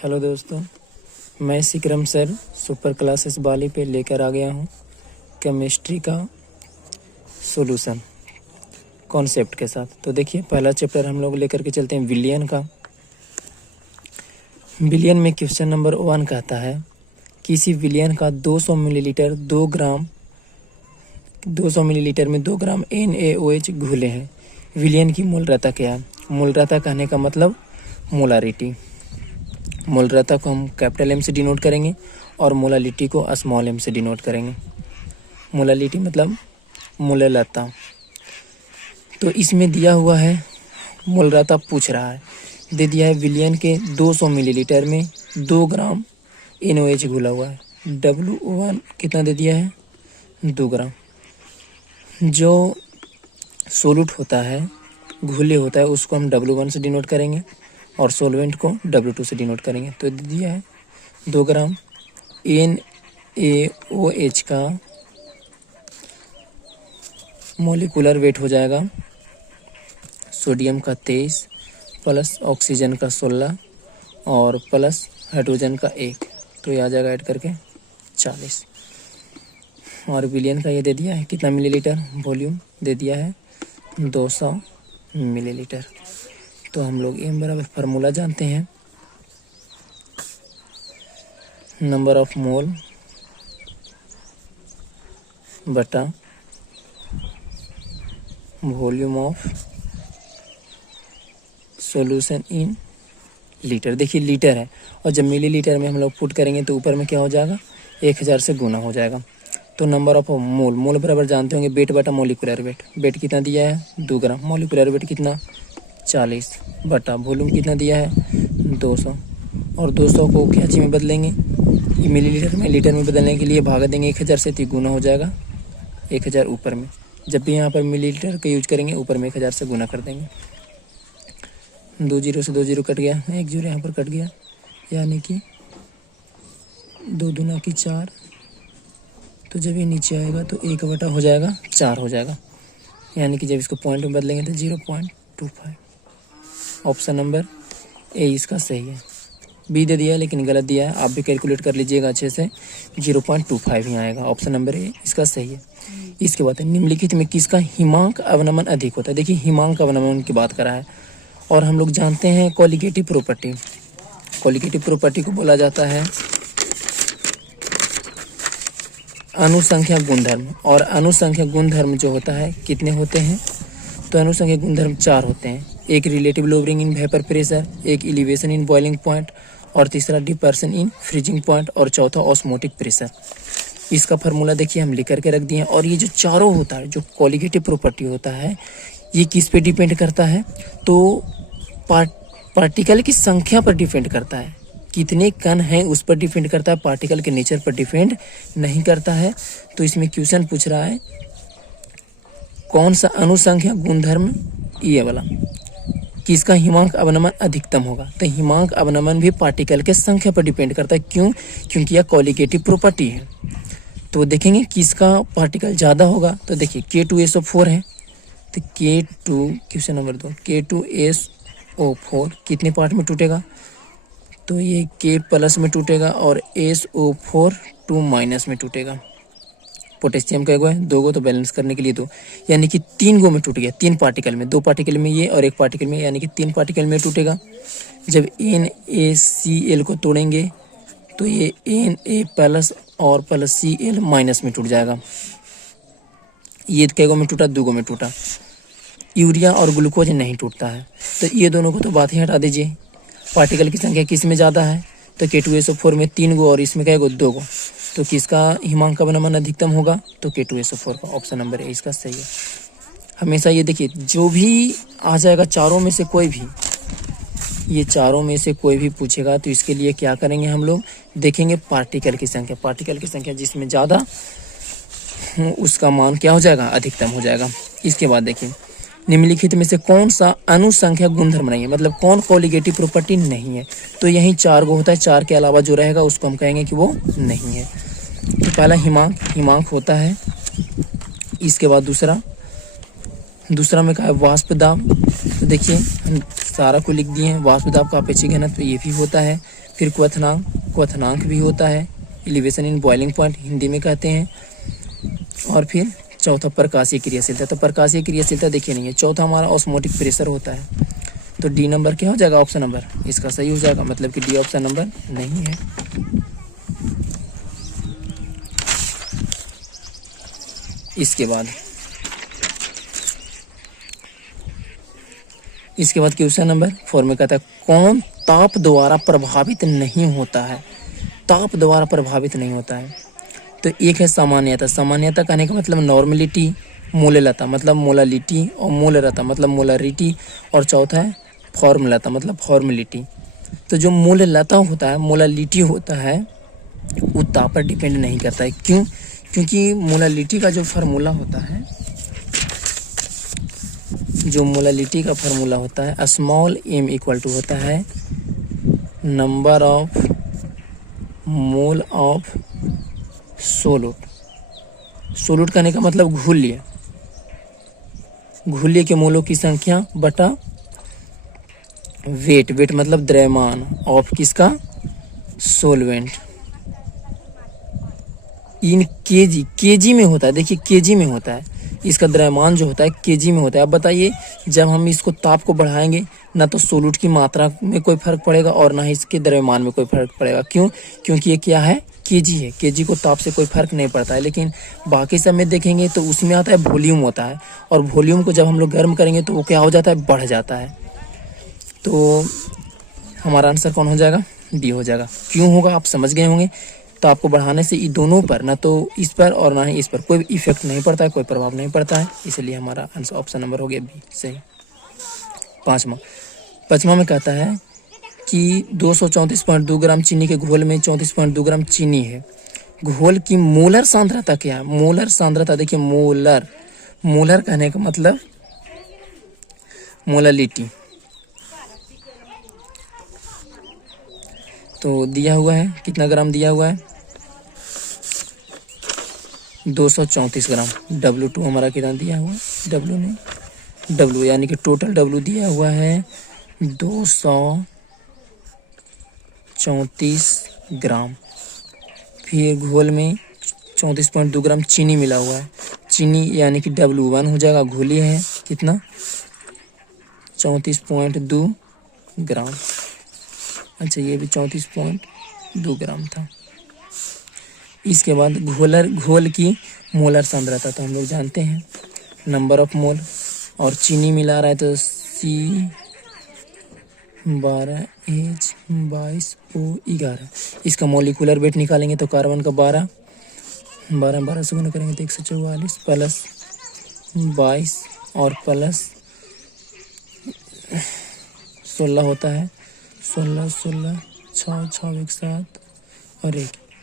Hello दोस्तों, मैं सिकरम sir super classes बाली पे लेकर आ गया हूँ केमिस्ट्री का सॉल्यूशन कॉन्सेप्ट के साथ। तो देखिए, पहला चैप्टर हम लोग लेकर के चलते हैं विलियन का। विलियन में क्वेश्चन नंबर 1 कहता है किसी विलियन का 200 मिलीलीटर 200 मिलीलीटर में 2 ग्राम NaOH घुले हैं। विलियन की मूलरता क्या है? मूलरता कहने का मतलब मोलारिटी। मूलरता को हम कैपिटल M से डिनोट करेंगे और मोलालिटी को स्मॉल m से डिनोट करेंगे। मोलालिटी मतलब मूललता। तो इसमें दिया हुआ है, मूलरता पूछ रहा है, दे दिया है विलियन के 200 मिलीलीटर में 2 ग्राम NaOH घुला हुआ है। W1 कितना दे दिया है? 2 ग्राम। जो सोलूट होता है, घुले होता है, उसको हम W1 से डिनोट करेंगे और सोलवेंट को W2 से डिनोट करेंगे। तो दे दिया है 2 ग्राम NaOH का मोलिकुलर वेट हो जाएगा सोडियम का 23 प्लस ऑक्सीजन का 16 और प्लस हाइड्रोजन का 1, तो ये आ जाएगा ऐड करके 40। और विलियन का ये दे दिया है कितना मिलीलीटर, वॉल्यूम दे दिया है 200 मिलीलीटर। तो हम लोग M बराबर फार्मूला जानते हैं, नंबर ऑफ मोल बटा volume of solution in litre. देखिए लीटर है और जब मिलीलीटर में हम लोग पुट करेंगे तो ऊपर में क्या हो जाएगा, 1000 से गुना हो जाएगा। तो नंबर ऑफ मोल, मोल बराबर जानते होंगे वेट बटा मोलिकुलर वेट। वेट कितना दिया है 2 ग्राम, मोलिकुलर वेट कितना 40 बटा वॉल्यूम कितना दिया है 200। और 200 को क्या चीज़ में बदलेंगे, ये मिलीलीटर में लीटर में बदलने के लिए भागा देंगे 1000 से, तो गुना हो जाएगा 1000 ऊपर में। जब भी यहाँ पर मिलीलीटर का यूज करेंगे ऊपर में 1000 से गुना कर देंगे। 2 जीरो से 2 जीरो कट गया, 1 जीरो यहाँ पर कट गया, यानी कि 2 दूना की 4। तो जब ये नीचे आएगा तो 1 बटा हो जाएगा 4 हो जाएगा, यानी कि जब इसको पॉइंट में बदलेंगे तो 0.25। ऑप्शन नंबर ए इसका सही है। बी दे दिया है लेकिन गलत दिया है, आप भी कैलकुलेट कर लीजिएगा अच्छे से, 0.25 ही आएगा। ऑप्शन नंबर ए इसका सही है। इसके बाद निम्नलिखित में किसका हिमांक अवनमन अधिक होता है? देखिए हिमांक अवनमन की बात करा है और हम लोग जानते हैं कोलिगेटिव प्रॉपर्टी। कोलिगेटिव प्रॉपर्टी को बोला जाता है अनुसंख्या गुणधर्म। और अनुसंख्या गुणधर्म जो होता है कितने होते हैं, तो अनुसंख्या गुणधर्म 4 होते हैं। एक relative lowering in vapour pressure, एक एलिवेशन इन बॉइलिंग पॉइंट, और तीसरा डिपर्सन इन फ्रीजिंग पॉइंट, और चौथा ऑस्मोटिक प्रेशर। इसका फार्मूला देखिए हम लिख करके रख दिए हैं। और ये जो चारों होता है, जो कोलिगेटिव प्रॉपर्टी होता है, ये किस पे डिपेंड करता है, तो पार्टिकल की संख्या पर डिपेंड करता है। कितने कण हैं उस पर डिपेंड करता है, पार्टिकल के नेचर पर डिपेंड नहीं करता है। तो इसमें क्वेश्चन पूछ रहा है कौन सा अनुसंख्या गुणधर्म, ये वाला, किसका हिमांक अवनमन अधिकतम होगा। तो हिमांक अवनमन भी पार्टिकल के संख्या पर डिपेंड करता है। क्यों? क्योंकि यह कोलिगेटिव प्रॉपर्टी है। तो देखेंगे किसका पार्टिकल ज़्यादा होगा। तो देखिए K2SO4 है, तो K2, क्वेश्चन नंबर 2, K2SO4 कितने पार्ट में टूटेगा, तो ये K प्लस में टूटेगा और SO4 2 माइनस में टूटेगा। पोटेशियम का 1 है, 2 गो, तो बैलेंस करने के लिए 2, यानी कि 3 गो में टूट गया, 3 पार्टिकल में, 2 पार्टिकल में ये और 1 पार्टिकल में, यानी कि 3 पार्टिकल में टूटेगा। जब NaCl को तोड़ेंगे तो ये Na प्लस और प्लस Cl माइनस में टूट जाएगा। ये कई गो में टूटा, 2 गो में टूटा। यूरिया और ग्लूकोज नहीं टूटता है। तो ये दोनों को तो बात ही हटा दीजिए। पार्टिकल की संख्या किस में ज़्यादा है, तो K2SO4 में 3 गो और इसमें क्या गो 2 गो। तो किसका हिमांक अवनमन अधिकतम होगा, तो K2SO4 का। ऑप्शन नंबर ए इसका सही है। हमेशा ये देखिए, जो भी आ जाएगा चारों में से कोई भी, ये चारों में से कोई भी पूछेगा तो इसके लिए क्या करेंगे हम लोग, देखेंगे पार्टिकल की संख्या। पार्टिकल की संख्या जिसमें ज़्यादा उसका मान क्या हो जाएगा, अधिकतम हो जाएगा। इसके बाद देखिए निम्नलिखित में से कौन सा अनुसंख्या गुणधर्म नहीं है, मतलब कौन कोलिगेटिव प्रॉपर्टी नहीं है। तो यही 4 गो होता है, 4 के अलावा जो रहेगा उसको हम कहेंगे कि वो नहीं है। तो पहला हिमांक होता है। इसके बाद दूसरा में कहा है वाष्प दाब। तो देखिए हम सारा को लिख दिए हैं। वाष्प दाब का अपेक्षिक घनत्व ये भी होता है। फिर क्वथनांक, क्वथनांक भी होता है, elevation in boiling point Hindi में कहते हैं। और फिर चौथा प्रकाशीय क्रियाशीलता। तो प्रकाशीय क्रियाशीलता देखिए नहीं है। चौथा हमारा ऑस्मोटिक प्रेशर होता है। तो डी नंबर क्या हो जाएगा, ऑप्शन नंबर इसका सही हो जाएगा, मतलब कि डी ऑप्शन नंबर नहीं है। इसके बाद क्वेश्चन नंबर 4 में कहता है कौन ताप द्वारा प्रभावित नहीं होता है, ताप द्वारा प्रभावित नहीं होता है। तो एक है सामान्यता। सामान्यता कहने का मतलब नॉर्मलिटी, मोललता मतलब मोलालिटी, और मोलरता मतलब मोलरिटी, और चौथा है फॉर्मूलता मतलब फॉर्मेलिटी। तो जो मोललता होता है, मोलालिटी होता है, वो ताप पर डिपेंड नहीं करता है। क्यों? क्योंकि मोलालिटी का जो फार्मूला होता है, जो मोलालिटी का फार्मूला होता है, स्मॉल m इक्वल टू होता है नंबर ऑफ मोल ऑफ सोलूट। सोलूट कहने का मतलब घुल्य, घुल्य के मोलों की संख्या बटा वेट, वेट मतलब द्रव्यमान ऑफ किसका, सोलवेंट, इन केजी, केजी में होता है। देखिए केजी में होता है, इसका द्रव्यमान जो होता है केजी में होता है। अब बताइए जब हम इसको ताप को बढ़ाएंगे, ना तो सोलूट की मात्रा में कोई फर्क पड़ेगा और ना ही इसके द्रव्यमान में कोई फर्क पड़ेगा। क्यों? क्योंकि ये क्या है, केजी है। केजी को ताप से कोई फर्क नहीं पड़ता है। लेकिन बाकी सब में देखेंगे तो उसमें आता है वॉल्यूम होता है, और वॉल्यूम को जब हम लोग गर्म करेंगे तो वो क्या हो जाता है, बढ़ जाता है। तो हमारा आंसर कौन हो जाएगा, डी हो जाएगा। क्यों होगा आप समझ गए होंगे। तो आपको बढ़ाने से दोनों पर, ना तो इस पर और ना ही इस पर, कोई इफेक्ट नहीं पड़ता है, कोई प्रभाव नहीं पड़ता है। इसलिए हमारा आंसर ऑप्शन नंबर हो गया बी सही। पाँचवा में कहता है कि 234.2 ग्राम चीनी के घोल में 34.2 ग्राम चीनी है। घोल की मोलर सांद्रता क्या है? मोलर सांद्रता देखिए, मोलर, मोलर कहने का मतलब मोलालिटी। तो दिया हुआ है कितना ग्राम दिया हुआ है, 234 ग्राम। W2 हमारा कितना दिया हुआ है, W यानी कि टोटल W दिया हुआ है 234 ग्राम। फिर घोल में 34.2 ग्राम चीनी मिला हुआ है। चीनी यानी कि W1 हो जाएगा, घोली है कितना, 34.2 ग्राम। अच्छा ये भी 34.2 ग्राम था। इसके बाद घोल की मोलर सांद्रता तो हम लोग जानते हैं, नंबर ऑफ मोल, और चीनी मिला रहा है तो C12H22O11। इसका मोलिकुलर वेट निकालेंगे तो कार्बन का 12 से गुना करेंगे तो 144 प्लस 22 और प्लस 16 होता है, 16 6 6 1 7 और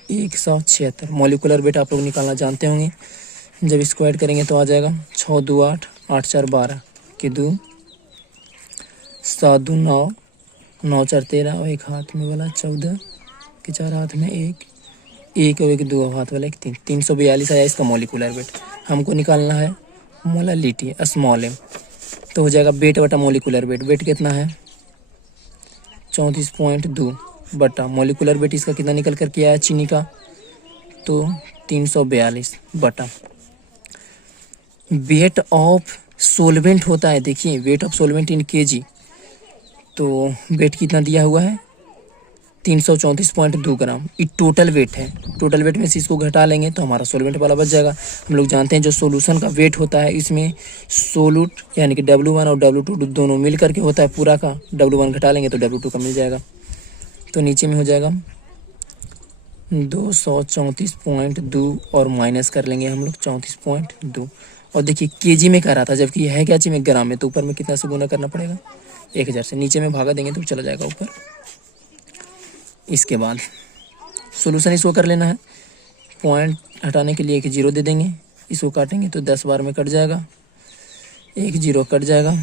176। मोलिकुलर वेट आप लोग निकालना जानते होंगे। जब इसको ऐड करेंगे तो आ जाएगा 6 2 8 8 4 12 के 2 7 2 9 9 4 13 और एक हाथ में वाला 14 के 4 हाथ में 1 और 1 2 हाथ वाला 1 3 342 आया इसका मोलिकुलर वेट। हमको निकालना है मोलालिटी स्मॉल m। तो हो जाएगा वेट बटा मोलिकुलर वेट। वेट कितना है 34.2 बटा मोलिकुलर वेट इसका कितना निकल कर के आया चीनी का, तो 342 बटा वेट ऑफ सोलवेंट होता है। देखिए weight of solvent in KG, तो वेट कितना दिया हुआ है 334.2 ग्राम। ये टोटल वेट है। टोटल वेट में से इसको घटा लेंगे तो हमारा सोलवेंट वाला बच जाएगा। हम लोग जानते हैं जो सोल्यूशन का वेट होता है, इसमें सोलूट यानी कि W1 और W2 दोनों मिल करके होता है पूरा का। W1 घटा लेंगे तो W2 का मिल जाएगा। तो नीचे में हो जाएगा 234.2 और माइनस कर लेंगे हम लोग 34.2। और देखिए केजी में कह रहा था, जबकि यह है क्या चीज में, ग्राम में। तो ऊपर में कितना से गुना करना पड़ेगा 1000 से। नीचे में भागा देंगे तो चला जाएगा ऊपर। इसके बाद सोल्यूशन इसको कर लेना है। पॉइंट हटाने के लिए 1 0 दे देंगे, इसको काटेंगे तो 10 बार में कट जाएगा, 1 0 कट जाएगा,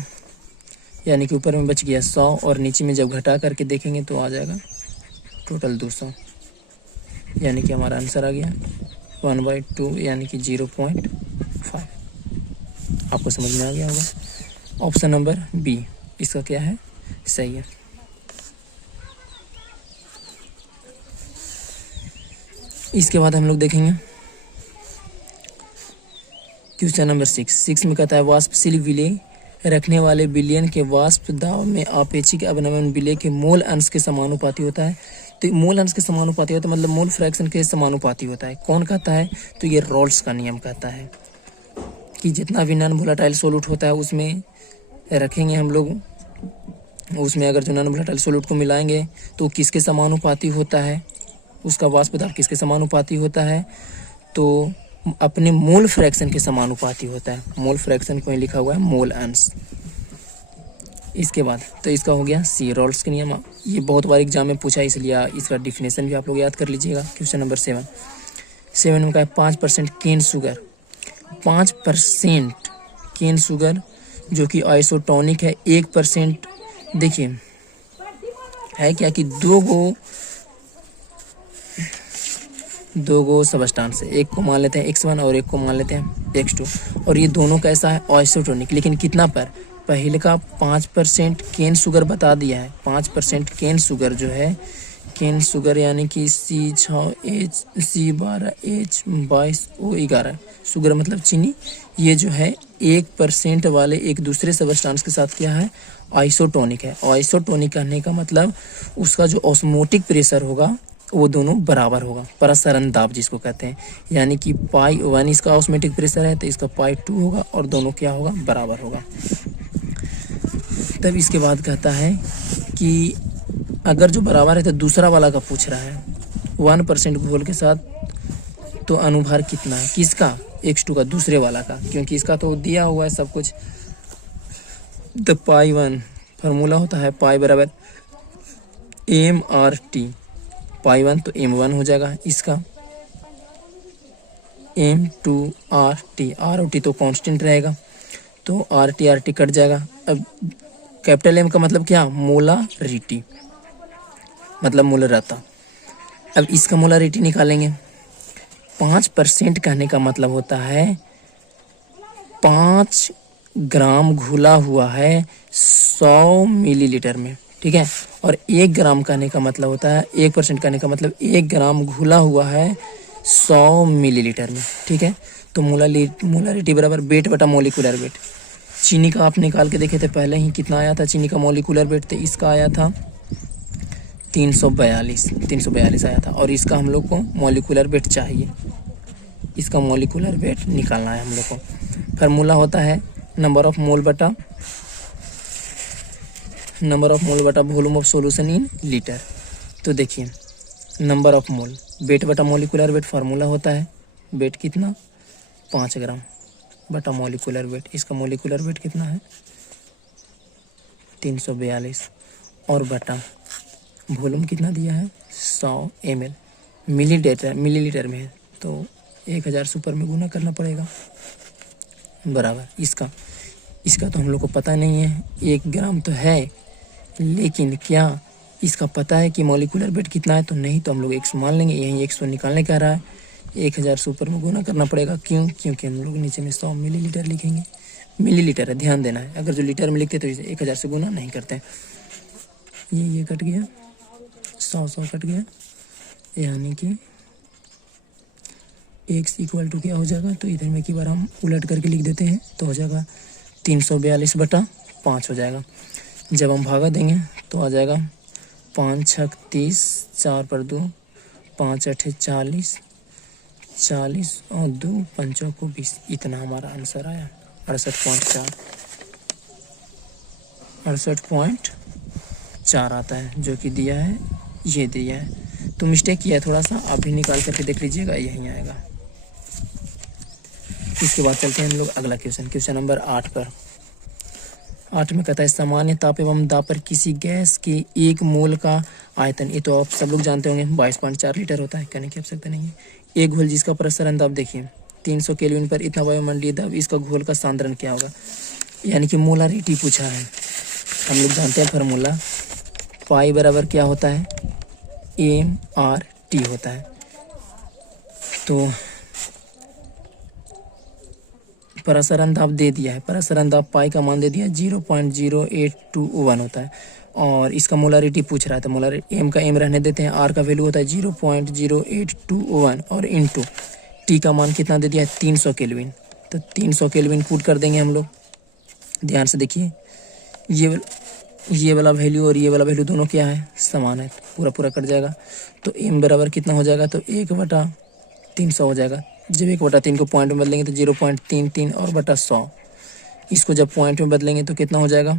यानी कि ऊपर में बच गया 100 और नीचे में जब घटा करके देखेंगे तो आ जाएगा टोटल 200, यानी कि हमारा आंसर आ गया 1/2 यानी कि 0.5। आपको समझ में आ गया होगा। ऑप्शन नंबर बी इसका क्या है, सही है। इसके बाद हम लोग देखेंगे क्वेश्चन नंबर 6 में कहता है वाष्पशील विलेय रखने वाले विलयन के वाष्प दाब में आपेक्षिक अवनमन विलेय के मोल अंश के समानुपाती होता है। तो मोल अंश के समानुपाती होता है मतलब मोल फ्रैक्शन के समानुपाती होता है। कौन कहता है? तो ये रॉल्स का नियम कहता है कि जितना भी नॉन वोलेटाइल सोल्यूट होता है उसमें रखेंगे हम लोग, उसमें अगर जो नॉन वोलेटाइल सोल्यूट को मिलाएंगे तो किसके समानुपाती होता है, उसका वाष्प दाब किसके समानुपाती होता है? तो अपने मोल फ्रैक्शन के समानुपाती होता है। मोल फ्रैक्शन को लिखा हुआ है मोल अंश। इसके बाद तो इसका हो गया सी, रॉल्स के नियम। ये बहुत बार एग्जाम में पूछा इसलिए इसका डिफिनेशन भी आप लोग याद कर लीजिएगा। क्वेश्चन नंबर 7 में कहा है 5% केन शुगर, 5% केन शुगर जो कि आइसोटोनिक है। 1% देखिए है क्या कि दो गो सबस्टांस है, एक को मान लेते हैं x1 और एक को मान लेते हैं x2, और ये दोनों कैसा है? आइसोटोनिक। लेकिन कितना पर? पहले का 5% केन शुगर बता दिया है। 5% केन शुगर जो है, केन शुगर यानी कि C6H C12H22O11 शुगर मतलब चीनी, ये जो है 1% वाले एक दूसरे सबस्टांस के साथ क्या है? आइसोटोनिक है। आइसोटोनिक कहने का मतलब उसका जो ऑस्मोटिक प्रेशर होगा वो दोनों बराबर होगा, परसरण दाब जिसको कहते हैं। यानी कि π1 इसका ऑस्मोटिक प्रेशर है तो इसका π2 होगा और दोनों क्या होगा? बराबर होगा। तब इसके बाद कहता है कि अगर जो बराबर है तो दूसरा वाला का पूछ रहा है 1% घोल के साथ तो अनुभार कितना है? किसका? x2 का, दूसरे वाला का, क्योंकि इसका तो दिया हुआ है सब कुछ। तो π1 फार्मूला होता है पाई बराबर mRT, π1 तो m1 हो जाएगा, इसका m2RT, RT तो कांस्टेंट रहेगा तो RT कट जाएगा। अब कैपिटल M का मतलब क्या? मोलारिटी, मतलब मोलरता। अब इसका मोलारिटी निकालेंगे। 5% कहने का मतलब होता है 5 ग्राम घुला हुआ है 100 मिलीलीटर में, ठीक है। और 1 ग्राम कहने का मतलब होता है 1% कहने का मतलब 1 ग्राम घुला हुआ है 100 मिलीलीटर में, ठीक है। तो मोलारिटी बराबर वेट बटा मोलिकुलर वेट। चीनी का आप निकाल के देखे थे पहले ही, कितना आया था चीनी का मोलिकुलर वेट? तो इसका आया था 342 आया था। और इसका हम लोग को मोलिकुलर वेट चाहिए, इसका मोलिकुलर वेट निकालना है हम लोग को। फार्मूला होता है नंबर ऑफ मोल बटा volume of solution in litre. तो देखिए नंबर ऑफ मोल, वेट बटा मोलिकुलर वेट फार्मूला होता है, वेट कितना? 5 ग्राम बटा मोलिकुलर वेट। इसका मोलिकुलर वेट कितना है? 342 और बटा वॉल्यूम कितना दिया है? 100 ml, मिलीलीटर में है तो 1000 से ऊपर में गुना करना पड़ेगा, बराबर इसका तो हम लोग को पता नहीं है। 1 ग्राम तो है लेकिन क्या इसका पता है कि मॉलिक्यूलर वेट कितना है? तो नहीं, तो हम लोग 100 मान लेंगे। यहीं 100 निकालने का रहा है, 1000 से ऊपर में गुना करना पड़ेगा। क्यों? क्योंकि हम लोग नीचे में 100 मिलीलीटर लिखेंगे। मिलीलीटर है, ध्यान देना है। अगर जो लीटर में लिखते तो इसे 1000 से गुना नहीं करते। ये कट गया, 100 कट गया, यानी कि x इक्वल टू क्या हो जाएगा? तो इधर में एक बार हम उलट करके लिख देते हैं तो हो जाएगा 342/5 हो जाएगा। जब हम भागा देंगे तो आ जाएगा 5 6 30, 4 पर 2, 5 8 40, 40 और 2 5 को 20। इतना हमारा आंसर आया 68.4 आता है, जो कि दिया है, ये दिया है। तो मिस्टेक किया है थोड़ा सा, आप भी निकाल करके देख लीजिएगा, यहीं आएगा। इसके बाद चलते हैं हम लोग अगला क्वेश्चन नंबर 8 पर। 8 में कहता है सामान्य ताप एवं दाब पर किसी गैस के 1 मोल का आयतन, ये तो आप सब लोग जानते होंगे, 22.4 लीटर होता है, कहने की आवश्यकता नहीं है। एक घोल जिसका प्रसरण दाब देखिए 300 केल्विन पर इतना वायुमंडलीय दाब, इसका घोल का सांद्रण क्या होगा? यानी कि मोलारिटी पूछा है। हम लोग जानते हैं फार्मूला, पाई बराबर क्या होता है? mRT होता है। तो प्रसरण दाब दे दिया है, प्रसरण दाब पाई का मान दे दिया 0.0821 होता है, और इसका मोलारिटी पूछ रहा था। मोलर एम का एम रहने देते हैं, आर का वैल्यू होता है 0.0821 और इनटू टी का मान कितना दे दिया है 300 केल्विन। तो 300 केल्विन पुट कर देंगे हम लोग। ध्यान से देखिए, ये वाला वैल्यू और ये वाला वैल्यू दोनों क्या है, समान है, पूरा पूरा कट जाएगा। तो एम बराबर कितना हो जाएगा, तो 1/300 हो जाएगा। जब 1/3 को पॉइंट में बदलेंगे तो 0.33 और बटा 100। इसको जब पॉइंट में बदलेंगे तो कितना हो जाएगा,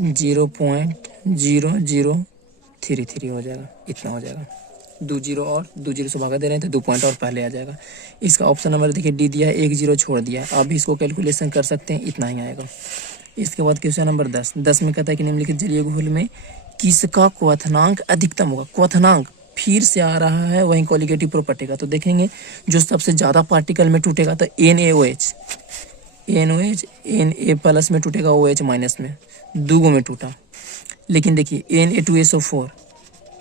0.0033 हो जाएगा, इतना हो जाएगा। 2 जीरो और 2 जीरो से भागा दे रहे हैं तो 2 पॉइंट और पहले आ जाएगा। इसका ऑप्शन नंबर देखिए डी दिया है, 1 जीरो छोड़ दिया है। आप इसको कैलकुलेशन कर सकते हैं, इतना ही आएगा। इसके बाद क्वेश्चन नंबर 10 में कहता है कि निम्नलिखित जलीय घोल में किसका क्वथनांक अधिकतम होगा। क्वथनांक फिर से आ रहा है, वहीं क्वालिटेटिव प्रॉपर्टी का। तो देखेंगे जो सबसे ज़्यादा पार्टिकल में टूटेगा तो NaOH Na प्लस में टूटेगा, OH माइनस में, दूगो में टूटा। लेकिन देखिए Na2SO4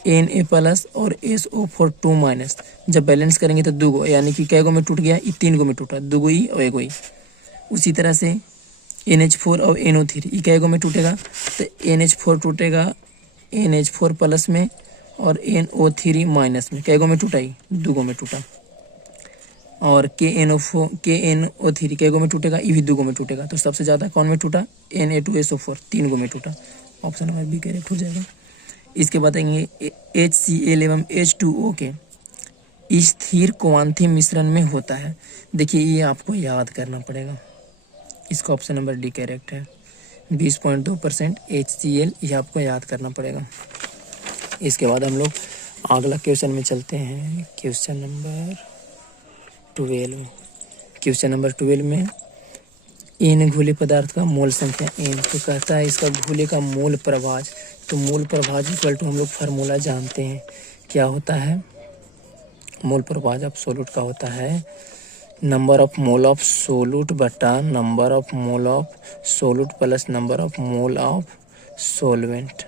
Na प्लस और SO4 2 माइनस, जब बैलेंस करेंगे तो दूगो, यानी कि कैगो में टूट गया, 3 गो में टूटा, दूगो ई और एगो ई। उसी तरह से NH4 और NO3 ई कैगो में टूटेगा, तो NH4 टूटेगा NH4 प्लस में और NO3 माइनस में, कैगो में टूटा ही, दूगो में टूटा। और KNO3 कैगो में टूटेगा, ई भी दूगो में टूटेगा। तो सबसे ज़्यादा कौन में टूटा, Na2SO4 3 गो में टूटा। ऑप्शन नंबर बी करेक्ट हो जाएगा। इसके बताएंगे HCl एवं H2O के स्थिर क्वांथी मिश्रण में होता है। देखिए ये आपको याद करना पड़ेगा, इसका ऑप्शन नंबर डी करेक्ट है। 20.2% HCl, ये आपको याद करना पड़ेगा। इसके बाद हम लोग अगला क्वेश्चन में चलते हैं, क्वेश्चन नंबर 12। क्वेश्चन नंबर 12 में एन घुले पदार्थ का मोल संख्या एन, तो कहता है इसका घुले का मोल प्रभाज। तो मोल प्रभाज इक्वल टू हम लोग फार्मूला जानते हैं, क्या होता है, मोल प्रभाज ऑफ सोलूट का होता है number of mole of solute बटा number of mole of solute plus number of mole of solvent.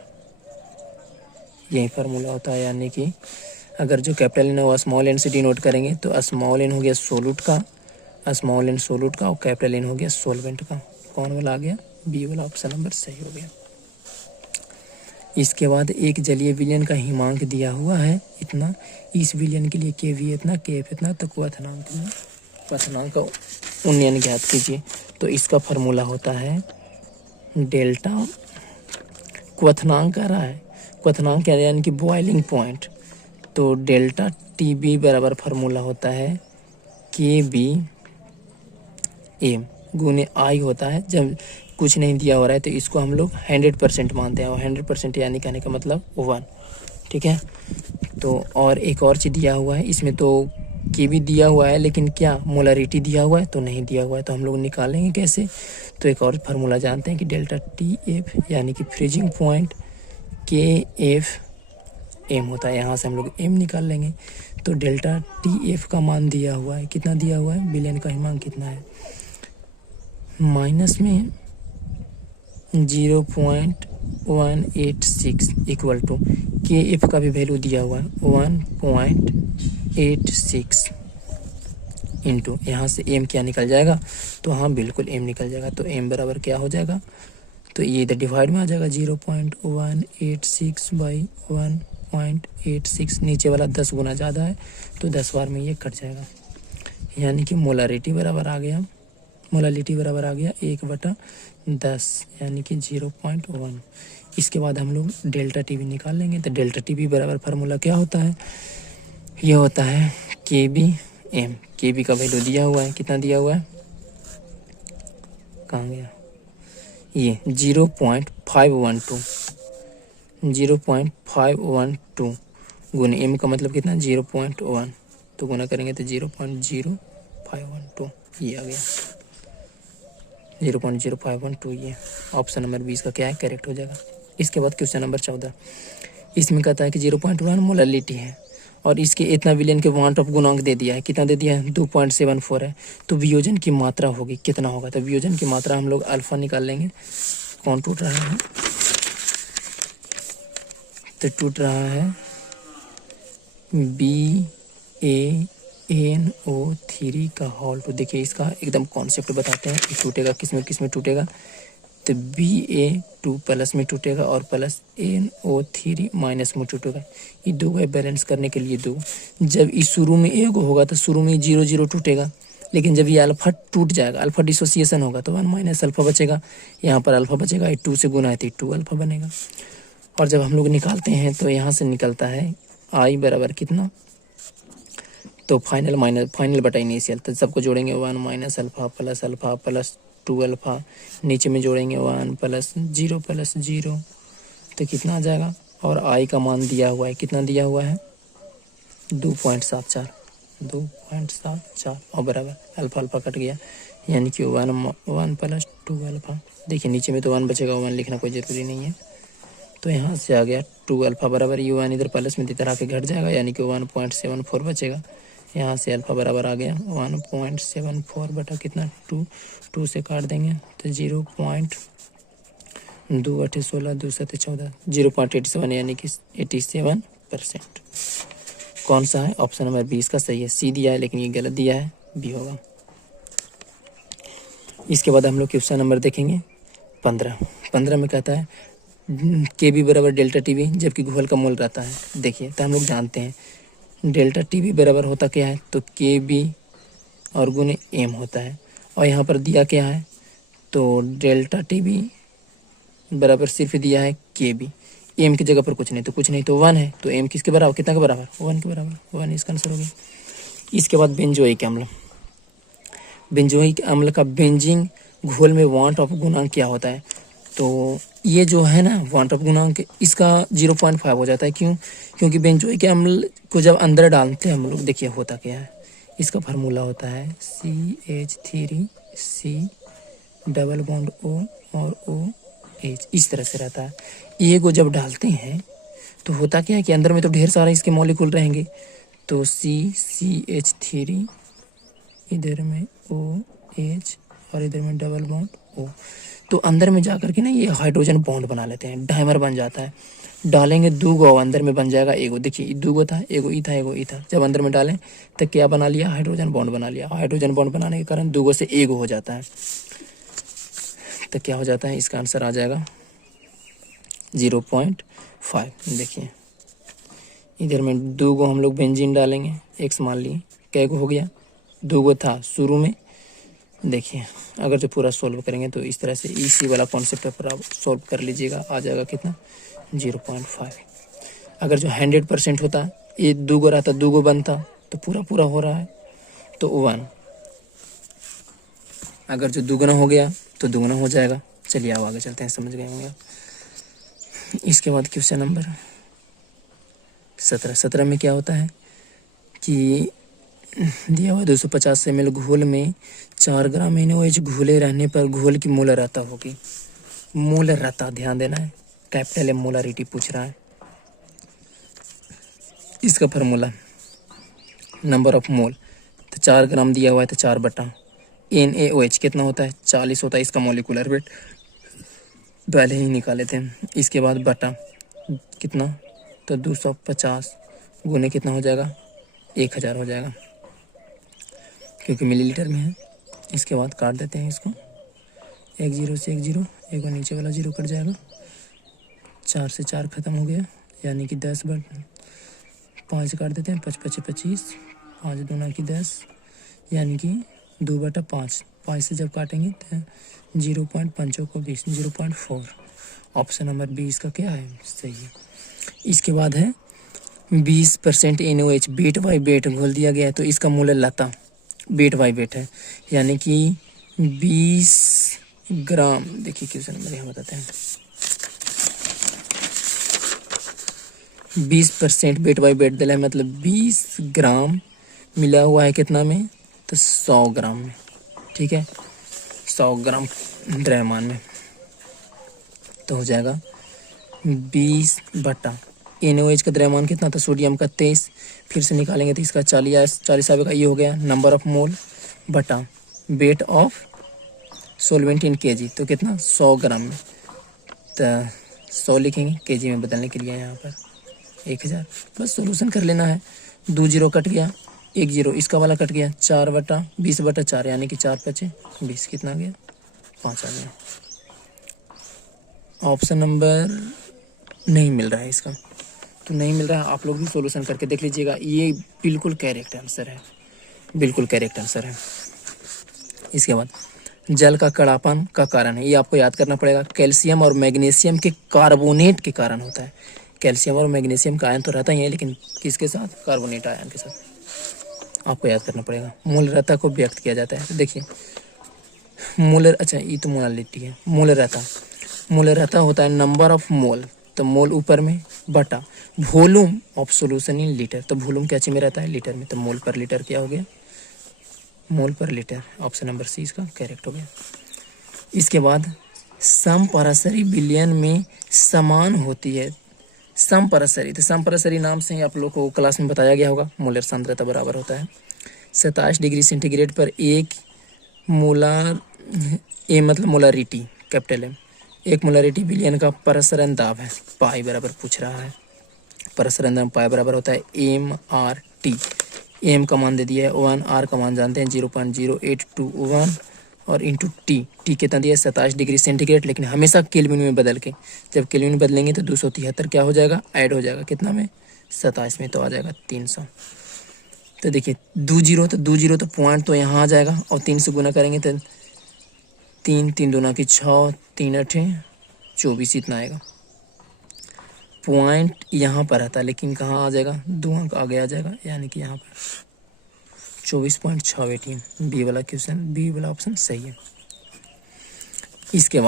यही फार्मूला होता है, यानी कि अगर जो कैपिटल एन है वो स्मॉल एन से डिनोट करेंगे, तो स्मॉल एन हो गया सोलूट का, स्मॉल एन सोलूट का, और कैपिटल एन हो गया सोलवेंट का। कौन वाला आ गया, बी वाला ऑप्शन नंबर सही हो गया। इसके बाद एक जलीय विलयन का हिमांक दिया हुआ है इतना, इस विलयन के लिए KV इतना, KF इतना, तो क्वथनांक का उन्नयन ज्ञात कीजिए। तो इसका फार्मूला होता है डेल्टा, क्वथनांक आ रहा है, क्वथनांक यानी कि बॉइलिंग पॉइंट, तो डेल्टा TB बराबर फार्मूला होता है KBM गुने I होता है। जब कुछ नहीं दिया हो रहा है तो इसको हम लोग 100% मानते हैं, और 100% यानी कहने का मतलब 1, ठीक है। तो और एक और चीज़ दिया हुआ है इसमें, तो KB दिया हुआ है, लेकिन क्या मोलारिटी दिया हुआ है, तो नहीं दिया हुआ है, तो हम लोग निकालेंगे कैसे। तो एक और फार्मूला जानते हैं कि डेल्टा TF यानी कि फ्रीजिंग पॉइंट KFM होता है, यहाँ से हम लोग M निकाल लेंगे। तो डेल्टा TF का मान दिया हुआ है, कितना दिया हुआ है, विलयन का हिमांक कितना है, माइनस में 0.186 इक्वल टू KF का भी वैल्यू दिया हुआ है 1.86 इंटू, यहाँ से M क्या निकल जाएगा, तो हाँ बिल्कुल M निकल जाएगा। तो M बराबर क्या हो जाएगा, तो ये इधर डिवाइड में आ जाएगा, 0.186 बाई 1.86, नीचे वाला 10 गुना ज़्यादा है तो 10 बार में ये कट जाएगा, यानी कि मोलारिटी बराबर आ गया, मोलारिटी बराबर आ गया 1/10 यानी कि 0.1। इसके बाद हम लोग डेल्टा TB निकाल लेंगे। तो डेल्टा TB बराबर फार्मूला क्या होता है, ये होता है KBM। KB का वैल्यू दिया हुआ है, कितना दिया हुआ है, कहाँ गया, ये 0.512 गुने M का मतलब कितना 0.1, तो गुना करेंगे तो 0.0512, ये आ गया 0.0512। ये ऑप्शन नंबर 20 का क्या है, करेक्ट हो जाएगा। इसके बाद क्वेश्चन नंबर 14, इसमें कहता है कि 0.1 मोलारिटी है और इसके इतना विलयन के वांट ऑफ गुणांक दे दिया है, कितना दे दिया है 2.74 है, तो वियोजन की मात्रा होगी कितना होगा। तो वियोजन की मात्रा हम लोग अल्फा निकाल लेंगे, कौन टूट रहा है, तो टूट रहा है AnO3 का होल 2। देखिए इसका एकदम कॉन्सेप्ट बताते हैं, ये टूटेगा किस में टूटेगा, तो Ba2 प्लस में टूटेगा और प्लस NO3 माइनस में टूटेगा। ये दो है बैलेंस करने के लिए दो। जब इस शुरू में एक होगा तो शुरू में 0 0 टूटेगा, लेकिन जब ये अल्फा टूट जाएगा, अल्फा डिसोसिएशन होगा तो 1 माइनस अल्फा बचेगा। यहाँ पर अल्फा बचेगा, ये 2 से गुना है तो 2 अल्फा बनेगा। और जब हम लोग निकालते हैं तो यहाँ से निकलता है आई बराबर कितना, तो फाइनल बटा इनिशियल, तो सबको जोड़ेंगे 1 माइनस अल्फा प्लस 2 अल्फा, नीचे में जोड़ेंगे 1 प्लस 0 तो कितना आ जाएगा। और आई का मान दिया हुआ है, कितना दिया हुआ है 2.74 और बराबर अल्फा कट गया, यानी कि 1 प्लस 2 अल्फा। देखिए नीचे में तो 1 बचेगा, 1 लिखना कोई ज़रूरी नहीं है, तो यहाँ से आ गया 2 अल्फा बराबर ये 1 इधर प्लस में इधर आके घट जाएगा, यानी कि 1.74 बचेगा। यहाँ से अल्फा बराबर आ गया 1.74 बटा कितना 2 से काट देंगे तो 0.2 8 16 2 7 14 0.87 यानी कि 87%। कौन सा है, ऑप्शन नंबर 20 का सही है। सी दिया है लेकिन ये गलत दिया है, बी होगा। इसके बाद हम लोग क्वेश्चन नंबर देखेंगे 15 में कहता है के बी बराबर डेल्टा टी बी, जबकि घोल का मोल रहता है। देखिए तो हम लोग जानते हैं डेल्टा टी बी बराबर होता क्या है, तो के बी और गुने एम होता है। और यहाँ पर दिया क्या है, तो डेल्टा टी बी बराबर सिर्फ दिया है के बी, एम की जगह पर कुछ नहीं, तो 1 है, तो एम किसके बराबर, कितना के बराबर 1 के बराबर, 1 इसका आंसर हो गया। इसके बाद बेंजोइक अम्ल का बेंजीन घोल में वांट ऑफ गुणांक क्या होता है, तो ये जो है ना वांट ऑफ गुणांक इसका 0.5 हो जाता है। क्यों, क्योंकि बेंजोइक अम्ल को जब अंदर डालते हैं हम लोग, देखिए होता क्या है, इसका फार्मूला होता है CH3C डबल बॉन्ड O और OH, इस तरह से रहता है। ये को जब डालते हैं तो होता क्या है कि अंदर में तो ढेर सारे इसके मॉलिक्यूल रहेंगे, तो CH3 इधर में OH और इधर में डबल बॉन्ड O, तो अंदर में जा करके ना ये हाइड्रोजन बॉन्ड बना लेते हैं, डाइमर बन जाता है। डालेंगे 2 अंदर में बन जाएगा एगो, देखिए 2 था, एगो ई था, जब अंदर में डालें तो क्या बना लिया, हाइड्रोजन बॉन्ड बना लिया। हाइड्रोजन बॉन्ड बनाने के कारण 2 से एगो हो जाता है, तो क्या हो जाता है, इसका आंसर आ जाएगा 0.5। देखिए इधर में 2 हम लोग बेंजीन डालेंगे, एक्स मान लिए, क्या हो गया 2 था शुरू में। देखिए अगर जो पूरा सोल्व करेंगे तो इस तरह से इसी वाला कॉन्सेप्ट पर आप सोल्व कर लीजिएगा, आ जाएगा कितना 0.5। अगर जो 100% होता, ये 2 रहता, 2 बनता तो पूरा हो रहा है तो 1। अगर जो 2 हो गया तो 2 हो जाएगा। चलिए आओ आगे चलते हैं, समझ गए होंगे। इसके बाद क्वेश्चन नंबर 17 में क्या होता है कि दिया हुआ 250 ml घोल में 4 ग्राम NaOH घोले रहने पर घोल की मोलरता होगी। मोलरता ध्यान देना है, कैपिटल M मोलरिटी पूछ रहा है। इसका फार्मूला नंबर ऑफ मोल, तो 4 ग्राम दिया हुआ है तो 4 बटा NaOH कितना होता है 40 होता है, इसका मॉलिक्यूलर वेट पहले ही निकाले थे। इसके बाद बटा कितना, तो 250 गुने कितना हो जाएगा 1000 हो जाएगा, क्योंकि मिलीलीटर में है। इसके बाद काट देते हैं इसको, 1 0 से 1 0, एक बार नीचे वाला 0 कट जाएगा, 4 से 4 खत्म हो गया, यानी कि 10 बट 5 काट देते हैं, 5 5 25, 5 दूना की 10, यानी कि 2 बटा 5। 5 से जब काटेंगे तो 0.5 को 20, 0.4। ऑप्शन नंबर 20 का क्या है, सही है। इसके बाद है 20% NaOH बेट बाई बेट घोल दिया गया है, तो इसका मूल्य लता बेट बाई बेट है, यानी कि 20 ग्राम। देखिए क्वेश्चन नंबर यहाँ बताते हैं, 20% बेट बाई बेट दिला है, मतलब 20 ग्राम मिला हुआ है कितना में, तो 100 ग्राम में, ठीक है 100 ग्राम द्रव्यमान में, तो हो जाएगा 20 बटा NaOH का द्रव्यमान कितना था, सोडियम का 23, फिर से निकालेंगे तो इसका 40 आवेगा, ये हो गया नंबर ऑफ मोल बटा weight of solvent in KG, तो कितना 100 ग्राम में, तो 100 लिखेंगे केजी में बदलने के लिए, यहाँ पर 1000। बस सॉल्यूशन कर लेना है, 2 0 कट गया, एक जीरो, इसका वाला कट गया, 4/20/4 यानी कि 4×5 = 20, कितना आ गया 5 आ गया। ऑप्शन नंबर नहीं मिल रहा है इसका, तो नहीं मिल रहा है। आप लोग भी सॉल्यूशन करके देख लीजिएगा, ये बिल्कुल करेक्ट आंसर है, बिल्कुल करेक्ट आंसर है। इसके बाद जल का कड़ापन का कारण है, ये आपको याद करना पड़ेगा। कैल्शियम और मैग्नीशियम के कार्बोनेट के कारण होता है। कैल्शियम और मैग्नीशियम का आयन तो रहता ही है, लेकिन किसके साथ, कार्बोनेट आयन के साथ, आपको याद करना पड़ेगा। मूलरता को व्यक्त किया जाता है, तो देखिए मूलर, अच्छा ये तो मोलालिटी है। मूलरता होता है नंबर ऑफ मोल, तो मोल ऊपर में बटा volume of solution in litre, तो वॉल्यूम क्या चीज में रहता है, लीटर में, तो मोल पर लीटर क्या हो गया, मोल पर लीटर। ऑप्शन नंबर सी इसका करेक्ट हो गया। इसके बाद समपराशरी विलयन में समान होती है। समपराशरी, तो समपराशरी नाम से ही आप लोग को क्लास में बताया गया होगा। मोलर सांद्रता बराबर होता है 27 डिग्री सेंटीग्रेड पर 1 मोलार, ए मतलब मोलारिटी कैपिटल M, 1 मोलारिटी विलयन का प्रसरण दाब है, पाई बराबर पूछ रहा है। प्रसरण दाब पाई बराबर होता है MRT। एम का मान दे दिया है 1, आर का मान जानते हैं 0.0821 और इंटू टी कितना दिया है 27 डिग्री सेंटीग्रेड, लेकिन हमेशा केल्विन में बदल के, जब केल्विन में बदलेंगे तो 273 क्या हो जाएगा, ऐड हो जाएगा कितना में, 27 में, तो आ जाएगा 300। तो देखिए 2 जीरो तो पॉइंट तो यहाँ आ जाएगा, और 3 से गुना करेंगे तो 3 दूना की 6, 3 8 24, इतना आएगा। पॉइंट यहाँ पर आता है, लेकिन कहाँ आ जाएगा, 2 अंक आगे आ जाएगा, यानी कि यहाँ पर 24.618। बी वाला क्वेश्चन, बी वाला ऑप्शन सही है। इसके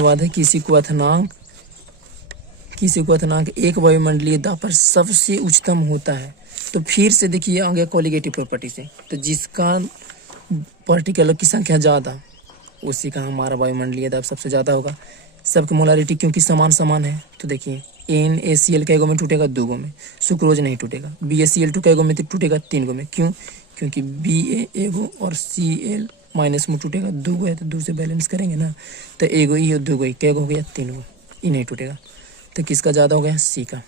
बाद है किसी को अथनांक एक वायुमंडलीय दाब पर सबसे उच्चतम होता है। तो फिर से देखिए आ गया कोलिगेटिव प्रॉपर्टी से, तो जिसका पार्टिकलों की संख्या ज़्यादा उसी का हमारा वायुमंडलीय दाब सबसे ज़्यादा होगा। सबकी मोलारिटी क्योंकि समान है, तो देखिए NaCl कैगो में टूटेगा, 2 गो में, सुक्रोज नहीं टूटेगा। BaCl2 कैगो में टूटेगा, 3 गो में, क्यों, क्योंकि Ba एगो और Cl माइनस में टूटेगा, 2 गो है तो 2 से बैलेंस करेंगे ना, तो एगो ही और 2 गो ही, कैगो हो गया, 3 गो, ये नहीं टूटेगा। तो किसका ज़्यादा हो गया, सी का।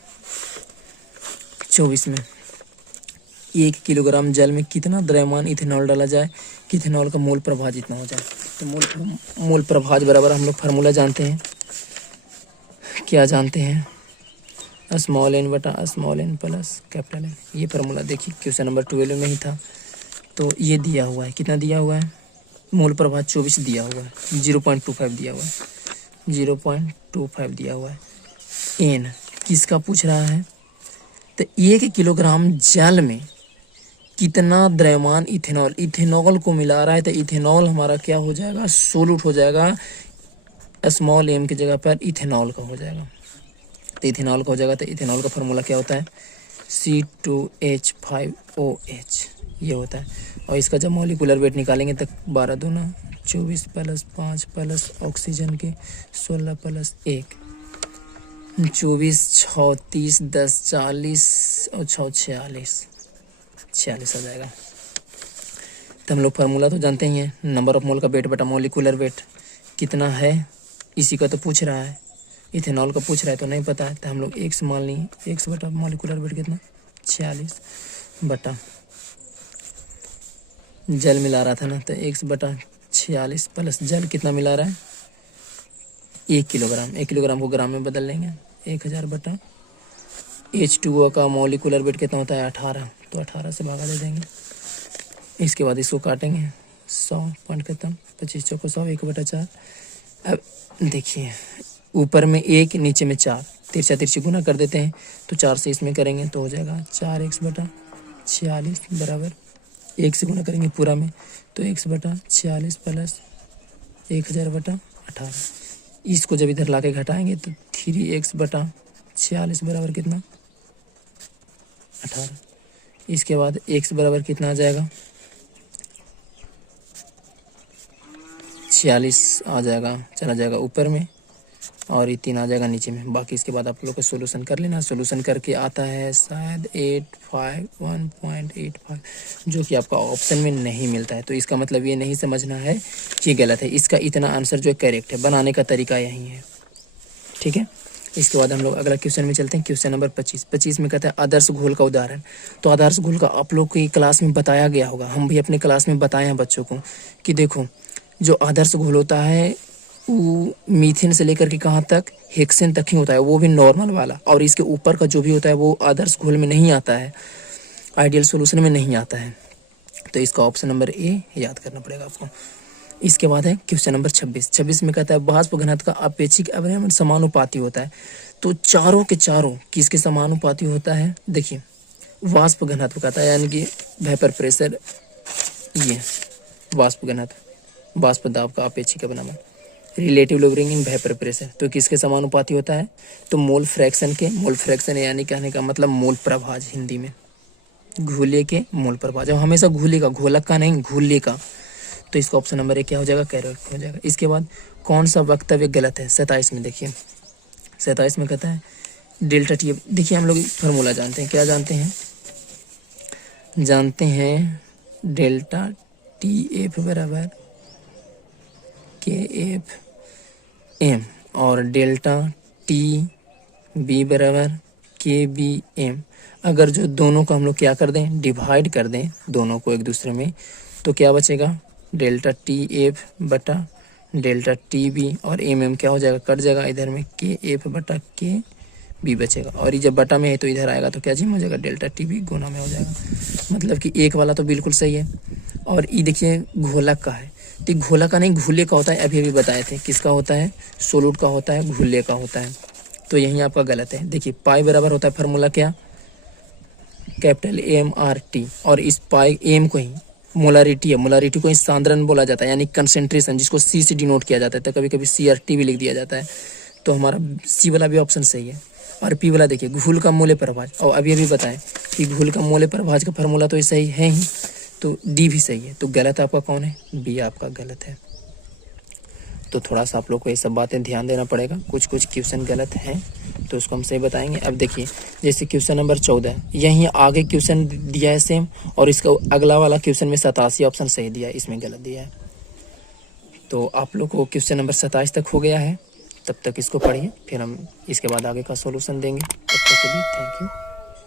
24 में 1 किलोग्राम जल में कितना द्रव्यमान इथेनॉल डाला जाए कि इथेनॉल का मोल प्रभाव जितना हो जाए। तो मोल प्रभाव बराबर हम लोग फार्मूला जानते हैं, क्या जानते हैं, स्मॉल n बटा small n plus capital N। ये फार्मूला देखिए क्वेश्चन नंबर 12 में ही था। तो ये दिया हुआ है, कितना दिया हुआ है, मोल प्रभाव 24 दिया हुआ है, 0.25 दिया हुआ है, 0.25 दिया हुआ है। n किसका पूछ रहा है, तो 1 किलोग्राम जल में कितना द्रव्यमान इथेनॉल को मिला रहा है, तो इथेनॉल हमारा क्या हो जाएगा, सोलूट हो जाएगा, स्मॉल m की जगह पर इथेनॉल का हो जाएगा। तो इथेनॉल का हो जाएगा, तो इथेनॉल का फार्मूला क्या होता है, C2H5OH, ये होता है। और इसका जब मॉलिक्यूलर वेट निकालेंगे तो 12 दूना 24 प्लस 5 प्लस ऑक्सीजन के 16 प्लस 1, 24 6 30 10 40 और 6 46 आ जाएगा। तो हम लोग फार्मूला तो जानते ही हैं, नंबर ऑफ मोल का वेट बटा मॉलिक्यूलर वेट कितना है, इसी का तो पूछ रहा है। इथेनॉल का पूछ रहा है तो नहीं पता है, तो हम लोग x मान लेंगे, x बटा मॉलिक्यूलर वेट कितना 46 बटा जल मिला रहा था ना, तो x बटा 46 प्लस जल कितना मिला रहा है 1 किलोग्राम, 1 किलोग्राम को ग्राम में बदल लेंगे, 1000 बटा H2O का मॉलिक्यूलर वेट कितना होता है 18, तो 18 से भागा दे देंगे। इसके बाद इसको काटेंगे, 100 पॉइंट खत्म, 25 चौको 100, 1/4। अब देखिए ऊपर में 1 नीचे में 4, तिरछा तिरछी गुना कर देते हैं, तो 4 से इसमें करेंगे तो हो जाएगा 4x बटा 46 बराबर 1 से गुना करेंगे पूरा में, तो x बटा 46 प्लस 1000 बटा 18। इसको जब इधर ला के घटाएंगे तो 3x बटा 46 बराबर कितना 18। इसके बाद x बराबर कितना आ जाएगा 46 आ जाएगा, चला जाएगा ऊपर में, और ये 3 आ जाएगा नीचे में। बाकी इसके बाद आप लोग को सोल्यूशन कर लेना। सोल्यूशन करके आता है शायद 851.85, जो कि आपका ऑप्शन में नहीं मिलता है। तो इसका मतलब ये नहीं समझना है कि गलत है, इसका इतना आंसर जो है करेक्ट है, बनाने का तरीका यही है, ठीक है। इसके बाद हम लोग अगला क्वेश्चन में चलते हैं। क्वेश्चन नंबर 25 में कहता है आदर्श घोल का उदाहरण। तो आदर्श घोल का आप लोग की क्लास में बताया गया होगा, हम भी अपने क्लास में बताए हैं बच्चों को कि देखो जो आदर्श घोल होता है वो मीथेन से लेकर के कहाँ तक, हेक्सेन तक ही होता है, वो भी नॉर्मल वाला, और इसके ऊपर का जो भी होता है वो आदर्श घोल में नहीं आता है, आइडियल सॉल्यूशन में नहीं आता है। तो इसका ऑप्शन नंबर ए याद करना पड़ेगा आपको। इसके बाद है क्वेश्चन नंबर 26 में कहता है वाष्प घनत्व का अपेक्षिक अवयव समानुपाती होता है। तो चारों के चारों किसके समानुपाती होता है, देखिए वाष्प घनत्व कहता है, यानी कि वेपर प्रेशर, ये वाष्प घनत्व, वाष्प दाब का अपेक्षिक अवयव, relative lowering in vapour pressure, तो किसके समानुपाती होता है, तो मोल फ्रैक्शन के। मोल फ्रैक्शन यानी कहने का मतलब मोल प्रभाज, हिंदी में घोले के मोल प्रभाज, और हमेशा घोले का, घोलक का नहीं, घोले का। तो इसका ऑप्शन नंबर 1 क्या हो जाएगा, करेक्ट हो जाएगा। इसके बाद कौन सा वक्तव्य गलत है, 27 में देखिए, 27 में कहता है डेल्टा टी। देखिए हम लोग फार्मूला जानते हैं, क्या जानते हैं, डेल्टा टी एफ बराबर के एफ एम और डेल्टा टी बी बराबर के बी एम। अगर जो दोनों को हम लोग क्या कर दें, डिवाइड कर दें दोनों को एक दूसरे में, तो क्या बचेगा, डेल्टा टी एफ बटा डेल्टा टी बी, और एम एम क्या हो जाएगा, कट जाएगा, इधर में के एफ बटा के बी बचेगा, और ये जब बटा में है तो इधर आएगा तो क्या जी हो जाएगा, डेल्टा टी बी गुना में हो जाएगा। मतलब कि एक वाला तो बिल्कुल सही है। और ये देखिए घोलक का है, तो घोलक का नहीं, घुले का होता है, अभी बताए थे किसका होता है, सोलूट का होता है, घुले का होता है। तो यहीं आपका गलत है। देखिए पाई बराबर होता है फार्मूला क्या, कैपिटल एम आर टी, और इस पाई एम को ही मोलारिटी है, मोलारिटी को ही सांद्रण बोला जाता है, यानी कंसेंट्रेशन, जिसको सी से डिनोट किया जाता है, तो कभी कभी सी आर टी भी लिख दिया जाता है। तो हमारा सी वाला भी ऑप्शन सही है। और पी वाला देखिए घुल का मोले प्रभाज, और अभी बताएं कि घुल का मोले प्रभाज का फार्मूला तो सही है ही, तो डी भी सही है। तो गलत आपका कौन है, बी आपका गलत है। तो थोड़ा सा आप लोग को ये सब बातें ध्यान देना पड़ेगा, कुछ क्वेश्चन गलत हैं तो उसको हम सही बताएंगे। अब देखिए जैसे क्वेश्चन नंबर 14, यहीं आगे क्वेश्चन दिया है सेम, और इसका अगला वाला क्वेश्चन में 87 ऑप्शन सही दिया है, इसमें गलत दिया है। तो आप लोग को क्वेश्चन नंबर 27 तक हो गया है, तब तक इसको पढ़िए, फिर हम इसके बाद आगे का सॉल्यूशन देंगे। तब तक के लिए थैंक यू।